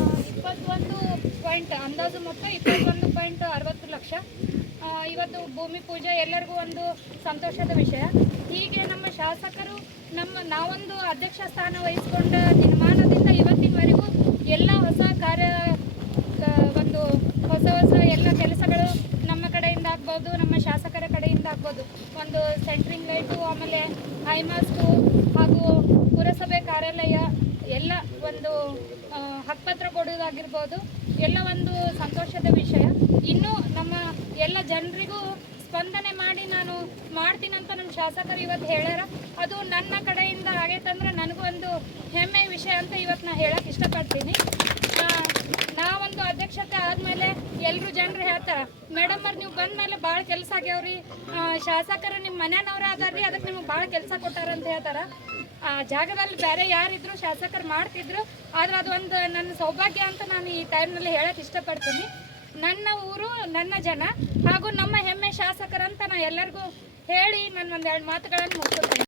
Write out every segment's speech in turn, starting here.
21 point ಅಂದಾಜು ಮೊತ್ತ 21.60 ಲಕ್ಷ. ಇವತ್ತು ಭೂಮಿ ಪೂಜೆ ಎಲ್ಲರಿಗೂ ಒಂದು ಸಂತೋಷದ ವಿಷಯ. ಹೀಗೆ ನಮ್ಮ ಶಾಸಕರು ನಾವೊಂದು ಅಧ್ಯಕ್ಷ ಸ್ಥಾನ ವಹಿಸಿಕೊಂಡ ದಿನಮಾನದಿಂದ ಇವತ್ತಿನವರೆಗೂ ಎಲ್ಲ ಹೊಸ ಎಲ್ಲ ಕೆಲಸಗಳು ನಮ್ಮ ಕಡೆಯಿಂದ ಆಗ್ಬೋದು, ನಮ್ಮ ಶಾಸಕರ ಕಡೆಯಿಂದ ಆಗ್ಬೋದು. ಒಂದು ಸೆಂಟ್ರಿಂಗ್ ಲೈಟು, ಆಮೇಲೆ ಹೈಮಾಸ್ಟು ಹಾಗೂ ಪುರಸಭೆ ಕಾರ್ಯಾಲಯ ಎಲ್ಲ ಒಂದು ಹಕ್ಕುಪತ್ರ ಕೊಡೋದಾಗಿರ್ಬೋದು, ಎಲ್ಲ ಒಂದು ಸಂತೋಷದ ವಿಷಯ. ಇನ್ನೂ ನಮ್ಮ ಎಲ್ಲ ಜನರಿಗೂ ಸ್ಪಂದನೆ ಮಾಡಿ ನಾನು ಮಾಡ್ತೀನಂತ ನಮ್ಮ ಶಾಸಕರು ಇವತ್ತು ಹೇಳ್ಯಾರ. ಅದು ನನ್ನ ಕಡೆಯಿಂದ ಆಗೈತಂದ್ರೆ ನನಗೂ ಒಂದು ಹೆಮ್ಮೆ ವಿಷಯ ಅಂತ ಇವತ್ತು ನಾನು ಹೇಳಕ್ಕೆ ಇಷ್ಟಪಡ್ತೀನಿ. ನಾವೊಂದು ಅಧ್ಯಕ್ಷತೆ ಆದಮೇಲೆ ಎಲ್ಲರೂ ಜನರು ಹೇಳ್ತಾರೆ, ಮೇಡಮ್ ಅವ್ರು ನೀವು ಬಂದ ಮೇಲೆ ಭಾಳ ಕೆಲಸ ಆಗ್ಯಾವ್ರಿ, ಶಾಸಕರು ನಿಮ್ಮ ಮನೆಯವ್ರ ಅದಾರ್ರಿ, ಅದಕ್ಕೆ ನಿಮಗೆ ಭಾಳ ಕೆಲಸ ಕೊಟ್ಟಾರಂತ ಹೇಳ್ತಾರೆ. ಆ ಜಾಗದಲ್ಲಿ ಬೇರೆ ಯಾರಿದ್ರು ಶಾಸಕರು ಮಾಡ್ತಿದ್ರು, ಆದ್ರೆ ಅದೊಂದು ನನ್ನ ಸೌಭಾಗ್ಯ ಅಂತ ನಾನು ಈ ಟೈಮ್ನಲ್ಲಿ ಹೇಳಕ್ಕೆ ಇಷ್ಟಪಡ್ತೀನಿ. ನನ್ನ ಊರು, ನನ್ನ ಜನ ಹಾಗೂ ನಮ್ಮ ಹೆಮ್ಮೆ ಶಾಸಕರಂತ ನಾನು ಎಲ್ಲರಿಗೂ ಹೇಳಿ ನನ್ನ ಒಂದೆರಡು ಮಾತುಗಳನ್ನು ಮುಗಿಸ್ತೇನೆ.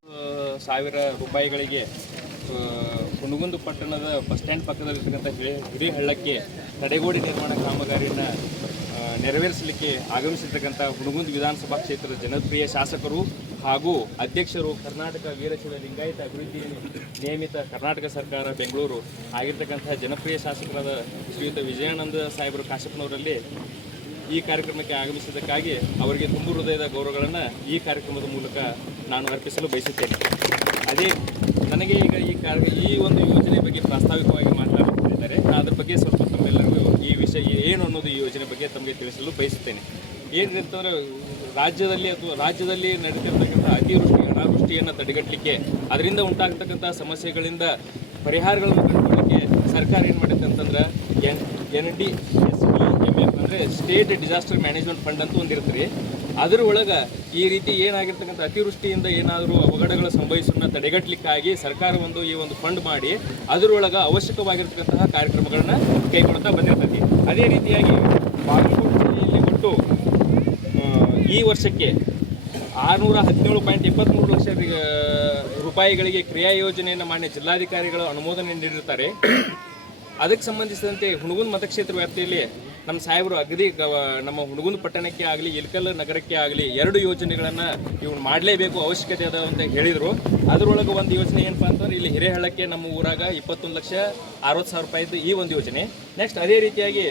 1000 ರೂಪಾಯಿಗಳಿಗೆ ಹುನಗುಂದ ಪಟ್ಟಣದ ಬಸ್ ಸ್ಟ್ಯಾಂಡ್ ಪಕ್ಕದಲ್ಲಿರ್ತಕ್ಕಂಥ ಹಿರೇಹಳ್ಳಕ್ಕೆ ತಡೆಗೋಡೆ ನಿರ್ಮಾಣ ಕಾಮಗಾರಿಯನ್ನು ನೆರವೇರಿಸಲಿಕ್ಕೆ ಆಗಮಿಸಿರ್ತಕ್ಕಂಥ ಹುನಗುಂದ ವಿಧಾನಸಭಾ ಕ್ಷೇತ್ರದ ಜನಪ್ರಿಯ ಶಾಸಕರು ಹಾಗೂ ಅಧ್ಯಕ್ಷರು, ಕರ್ನಾಟಕ ವೀರಶೈವ ಲಿಂಗಾಯತ ಅಭಿವೃದ್ಧಿ ನೇಮಿತ ಕರ್ನಾಟಕ ಸರ್ಕಾರ ಬೆಂಗಳೂರು ಆಗಿರ್ತಕ್ಕಂಥ ಜನಪ್ರಿಯ ಶಾಸಕರಾದ ಶ್ರೀಯುತ ವಿಜಯಾನಂದ ಸಾಹೇಬರು ಕಾಶಪ್ಪನವರಲ್ಲಿ ಈ ಕಾರ್ಯಕ್ರಮಕ್ಕೆ ಆಗಮಿಸಿದ್ದಕ್ಕಾಗಿ ಅವರಿಗೆ ತುಂಬು ಹೃದಯದ ಗೌರವಗಳನ್ನು ಈ ಕಾರ್ಯಕ್ರಮದ ಮೂಲಕ ನಾನು ಅರ್ಪಿಸಲು ಬಯಸುತ್ತೇನೆ. ಅದೇ ನನಗೆ ಈಗ ಈ ಒಂದು ಯೋಜನೆ ಬಗ್ಗೆ ಪ್ರಾಸ್ತಾವಿಕವಾಗಿ ಮಾತನಾಡುತ್ತಿದ್ದಾರೆ. ಅದ್ರ ಬಗ್ಗೆ ಸ್ವಲ್ಪ ತಮ್ಮೆಲ್ಲರಿಗೂ ಈ ವಿಷಯ ಏನು ಅನ್ನೋದು ಈ ಯೋಜನೆ ಬಗ್ಗೆ ತಮಗೆ ತಿಳಿಸಲು ಬಯಸುತ್ತೇನೆ. ಏನಿರ್ತಂದ್ರೆ ರಾಜ್ಯದಲ್ಲಿ ನಡೀತಿರ್ತಕ್ಕಂಥ ಅತಿವೃಷ್ಟಿ, ಅನಾವೃಷ್ಟಿಯನ್ನು ತಡೆಗಟ್ಟಲಿಕ್ಕೆ, ಅದರಿಂದ ಉಂಟಾಗ್ತಕ್ಕಂಥ ಸಮಸ್ಯೆಗಳಿಂದ ಪರಿಹಾರಗಳನ್ನು ಕಂಡುಕೊಳ್ಳಲಿಕ್ಕೆ ಸರ್ಕಾರ ಏನು ಮಾಡುತ್ತೆ ಅಂತಂದ್ರೆ NDSMF ಅಂದರೆ ಸ್ಟೇಟ್ ಡಿಸಾಸ್ಟರ್ ಮ್ಯಾನೇಜ್ಮೆಂಟ್ ಫಂಡ್ ಅಂತ ಒಂದಿರ್ತೀರಿ. ಅದರ ಒಳಗೆ ಈ ರೀತಿ ಏನಾಗಿರ್ತಕ್ಕಂಥ ಅತಿವೃಷ್ಟಿಯಿಂದ ಏನಾದರೂ ಅವಘಡಗಳು ಸಂಭವಿಸೋದನ್ನ ತಡೆಗಟ್ಟಲಿಕ್ಕಾಗಿ ಸರ್ಕಾರ ಈ ಒಂದು ಫಂಡ್ ಮಾಡಿ ಅದರೊಳಗೆ ಅವಶ್ಯಕವಾಗಿರ್ತಕ್ಕಂತಹ ಕಾರ್ಯಕ್ರಮಗಳನ್ನು ಕೈಗೊಳ್ತಾ ಬಂದಿರ್ತದೆ. ಅದೇ ರೀತಿಯಾಗಿ ಬಾಗಲಕೋಟೆ ಜಿಲ್ಲೆಯಲ್ಲಿ ಒಟ್ಟು ಈ ವರ್ಷಕ್ಕೆ 617.23 ಲಕ್ಷ ರೂಪಾಯಿಗಳಿಗೆ ಕ್ರಿಯಾ ಯೋಜನೆಯನ್ನು ಮಾನ್ಯ ಜಿಲ್ಲಾಧಿಕಾರಿಗಳು ಅನುಮೋದನೆ ನೀಡಿರ್ತಾರೆ. ಅದಕ್ಕೆ ಸಂಬಂಧಿಸಿದಂತೆ ಹುನಗುಂದ ಮತಕ್ಷೇತ್ರ ವ್ಯಾಪ್ತಿಯಲ್ಲಿ ನಮ್ಮ ಸಾಹೇಬರು ಅಗದಿ ನಮ್ಮ ಹುನಗುಂದ ಪಟ್ಟಣಕ್ಕೆ ಆಗಲಿ, ಇಳಕಲ್ ನಗರಕ್ಕೆ ಆಗಲಿ 2 ಯೋಜನೆಗಳನ್ನು ಇವ್ನು ಮಾಡಲೇಬೇಕು, ಅವಶ್ಯಕತೆ ಅದ ಅಂತ ಹೇಳಿದರು. ಅದರೊಳಗೆ ಒಂದು ಯೋಜನೆ ಏನಪ್ಪ ಅಂತಂದ್ರೆ ಇಲ್ಲಿ ಹಿರೇಹಳ್ಳಕ್ಕೆ ನಮ್ಮ ಊರಾಗ 21,60,000 ರೂಪಾಯಿದ್ದು ಈ ಒಂದು ಯೋಜನೆ. ನೆಕ್ಸ್ಟ್ ಅದೇ ರೀತಿಯಾಗಿ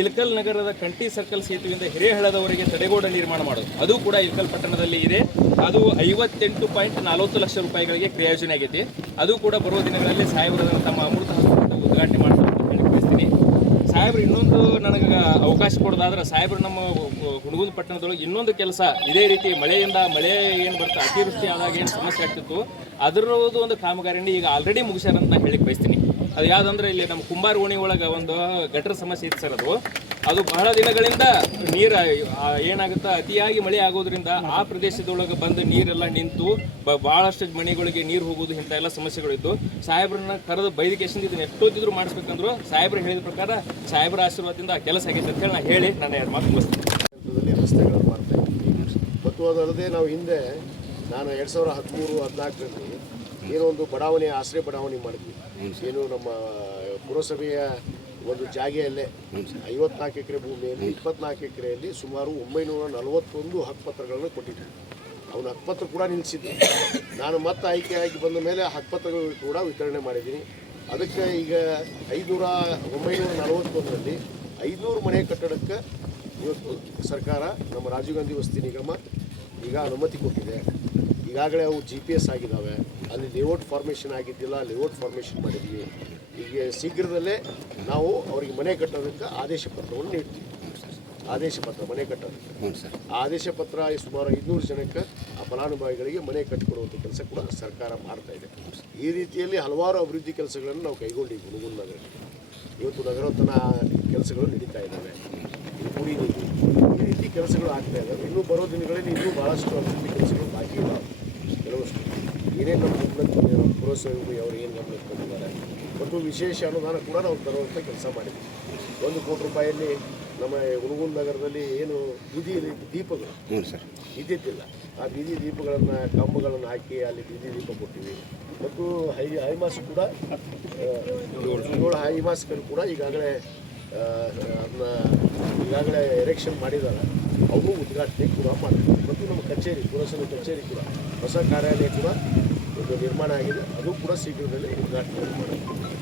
ಇಳಕಲ್ ನಗರದ ಕಂಟಿ ಸರ್ಕಲ್ ಸೇತುವೆಯಿಂದ ಹಿರೇಹಳ್ಳದವರೆಗೆ ತಡೆಗೋಡೆ ನಿರ್ಮಾಣ ಮಾಡೋದು, ಅದು ಕೂಡ ಇಳಕಲ್ ಪಟ್ಟಣದಲ್ಲಿ ಇದೆ. ಅದು 58.40 ಲಕ್ಷ ರೂಪಾಯಿಗಳಿಗೆ ಕ್ರಿಯಾಯೋಜನೆ ಆಗೈತಿ. ಅದು ಕೂಡ ಬರುವ ದಿನಗಳಲ್ಲಿ ಸಾಹೇಬರು ತಮ್ಮ ಅಮೃತ ಹಸ್ತದಿಂದ ಉದ್ಘಾಟನೆ ಮಾಡ್ತಾರೆ ಅಂತ ತಿಳಿಸ್ತೀನಿ. ಸಾಹೇಬ್ರು ಇನ್ನೊಂದು ನನಗೆ ಅವಕಾಶ ಕೊಡೋದಾದ್ರೆ, ಸಾಹೇಬ್ರು ನಮ್ಮ ಹುನಗುಂದ ಪಟ್ಟಣದೊಳಗೆ ಇನ್ನೊಂದು ಕೆಲಸ ಇದೇ ರೀತಿ ಮಳೆ ಏನು ಬರ್ತಾ ಅತಿವೃಷ್ಟಿ ಆದಾಗ ಏನು ಸಮಸ್ಯೆ ಆಗ್ತಿತ್ತು ಅದರದ್ದು ಒಂದು ಕಾಮಗಾರಿನ ಈಗ ಆಲ್ರೆಡಿ ಮುಗಿಸ್ಯಾರ ಅಂತ ಹೇಳಿಕ್ಕೆ ಬಯಸ್ತೀನಿ. ಅದು ಯಾವುದಂದ್ರೆ ಇಲ್ಲಿ ನಮ್ಮ ಕುಂಬಾರ ಓಣಿ ಒಳಗೆ ಒಂದು ಗಟರ್ ಸಮಸ್ಯೆ ಇತ್ತು ಸರ್. ಅದು ಬಹಳ ದಿನಗಳಿಂದ ನೀರು ಏನಾಗುತ್ತೆ, ಅತಿಯಾಗಿ ಮಳೆ ಆಗೋದ್ರಿಂದ ಆ ಪ್ರದೇಶದೊಳಗೆ ಬಂದು ನೀರೆಲ್ಲ ನಿಂತು ಭಾಳಷ್ಟು ಮನೆಗಳಿಗೆ ನೀರು ಹೋಗೋದು, ಇಂಥ ಎಲ್ಲ ಸಮಸ್ಯೆಗಳಿದ್ದು ಸಾಹೇಬ್ರನ್ನ ಕರೆದು ಬೈದಿಕೇಶನ್ ಇದನ್ನು ಎಷ್ಟೊತ್ತಿದ್ರು ಮಾಡಿಸ್ಬೇಕಂದ್ರು ಸಾಹೇಬ್ರು ಹೇಳಿದ ಪ್ರಕಾರ ಸಾಹೇಬ್ರ ಆಶೀರ್ವಾದದಿಂದ ಕೆಲಸ ಆಗೈತೆ ಅಂತ ಹೇಳಿ ಹೇಳಿ ನಾನು ಮಾತು ಮುಗಿಸ್ತೀನಿ. ರಸ್ತೆಗಳನ್ನು ಮಾಡ್ತಾ ಇದ್ದೀವಿ ಮತ್ತು ಅದಲ್ಲದೆ ನಾವು ಹಿಂದೆ ನಾನು 2013-14ರಲ್ಲಿ ಏನೋ ಒಂದು ಬಡಾವಣೆ, ಆಶ್ರಯ ಬಡಾವಣೆ ಮಾಡಿದ್ವಿ. ಏನು ನಮ್ಮ ಪುರಸಭೆಯ ಒಂದು ಜಾಗೆಯಲ್ಲೇ 54 ಎಕರೆ ಭೂಮಿಯಲ್ಲಿ 24 ಎಕರೆಯಲ್ಲಿ ಸುಮಾರು 941 ಹಕ್ಕುಪತ್ರಗಳನ್ನು ಕೊಟ್ಟಿದ್ವಿ. ಅವನ ಹಕ್ಕುಪತ್ರ ಕೂಡ ನಿಲ್ಲಿಸಿದ್ವಿ. ನಾನು ಮತ್ತೆ ಆಯ್ಕೆಯಾಗಿ ಬಂದ ಮೇಲೆ ಹಕ್ಕುಪತ್ರಗಳು ಕೂಡ ವಿತರಣೆ ಮಾಡಿದ್ದೀನಿ. ಅದಕ್ಕೆ ಈಗ 941ರಲ್ಲಿ 500 ಮನೆ ಕಟ್ಟಡಕ್ಕೆ ಇವತ್ತು ಸರ್ಕಾರ ನಮ್ಮ ರಾಜೀವ್ ಗಾಂಧಿ ವಸತಿ ನಿಗಮ ಈಗ ಅನುಮತಿ ಕೊಟ್ಟಿದೆ. ಈಗಾಗಲೇ ಅವು GPS ಆಗಿದ್ದಾವೆ. ಅಲ್ಲಿ ಲೇಔಟ್ ಫಾರ್ಮೇಷನ್ ಆಗಿದ್ದಿಲ್ಲ, ಲೇಔಟ್ ಫಾರ್ಮೇಷನ್ ಮಾಡಿದ್ವಿ. ಈಗ ಶೀಘ್ರದಲ್ಲೇ ನಾವು ಅವರಿಗೆ ಮನೆ ಕಟ್ಟೋದಕ್ಕೆ ಆದೇಶ ಪತ್ರವನ್ನು ನೀಡ್ತೀವಿ. ಆದೇಶ ಪತ್ರ ಮನೆ ಕಟ್ಟೋದಕ್ಕೆ ಆ ಆದೇಶ ಪತ್ರ ಸುಮಾರು 500 ಜನಕ್ಕೆ ಆ ಫಲಾನುಭವಿಗಳಿಗೆ ಮನೆ ಕಟ್ಟಿಕೊಡುವಂಥ ಕೆಲಸ ಕೂಡ ಸರ್ಕಾರ ಮಾಡ್ತಾ ಇದೆ. ಈ ರೀತಿಯಲ್ಲಿ ಹಲವಾರು ಅಭಿವೃದ್ಧಿ ಕೆಲಸಗಳನ್ನು ನಾವು ಕೈಗೊಂಡಿದ್ದೀವಿ. ಹುನಗುಂದ ನಗರ ಇವತ್ತು ನಗರೋತ್ಥಾನ ಕೆಲಸಗಳು ನಡೀತಾ ಇದ್ದಾವೆ. ಕುಡಿ ನೀರು ಈ ರೀತಿ ಕೆಲಸಗಳು ಆಗ್ತಾ ಇದ್ದಾವೆ. ಇನ್ನೂ ಬರೋ ದಿನಗಳಲ್ಲಿ ಇನ್ನೂ ಭಾಳಷ್ಟು ಅಭಿವೃದ್ಧಿ ಕೆಲಸಗಳು ಬಾಕಿ ಇದ್ದಾವೆ. ಕೆಲವಷ್ಟು ಏನೇನು ನಮ್ಮ ಗಮನಕ್ಕೆ ಬಂದಿದೆ, ನಮ್ಮ ಪುರಸಭೆ ಅವರು ಏನು ಗಮನಕ್ಕೆ ಬಂದಿದ್ದಾರೆ ಮತ್ತು ವಿಶೇಷ ಅನುದಾನ ಕೂಡ ನಾವು ತರುವಂಥ ಕೆಲಸ ಮಾಡಿದ್ವಿ. 1 ಕೋಟಿ ರೂಪಾಯಿಯಲ್ಲಿ ನಮ್ಮ ಹುನಗುಂದ ನಗರದಲ್ಲಿ ಏನು ಬೀದಿ ದೀಪಗಳು ಇದ್ದಿದ್ದಿಲ್ಲ, ಆ ಬೀದಿ ದೀಪಗಳನ್ನು ಕಂಬಗಳನ್ನು ಹಾಕಿ ಅಲ್ಲಿ ಬೀದಿ ದೀಪ ಕೊಟ್ಟಿವಿ. ಮತ್ತು ಹೈಮಾಸ್ ಕೂಡ 7 ಹೈಮಾಸ್ಕಲ್ ಕೂಡ ಈಗಾಗಲೇ ಅದನ್ನ ಈಗಾಗಲೇ ಎರೆಕ್ಷನ್ ಮಾಡಿದ್ದಾರೆ. ಅವನು ಉದ್ಘಾಟನೆ ಕೂಡ ಮಾಡ್ತಾರೆ. ಮತ್ತು ನಮ್ಮ ಕಚೇರಿ ಪುರಸಭೆ ಕಚೇರಿ ಕೂಡ ಹೊಸ ಕಾರ್ಯಾಲಯ ಕೂಡ ಒಂದು ನಿರ್ಮಾಣ ಆಗಿದೆ, ಅದು ಕೂಡ ಶೀಘ್ರದಲ್ಲೇ ಉದ್ಘಾಟನೆ ಮಾಡ್ತಾರೆ.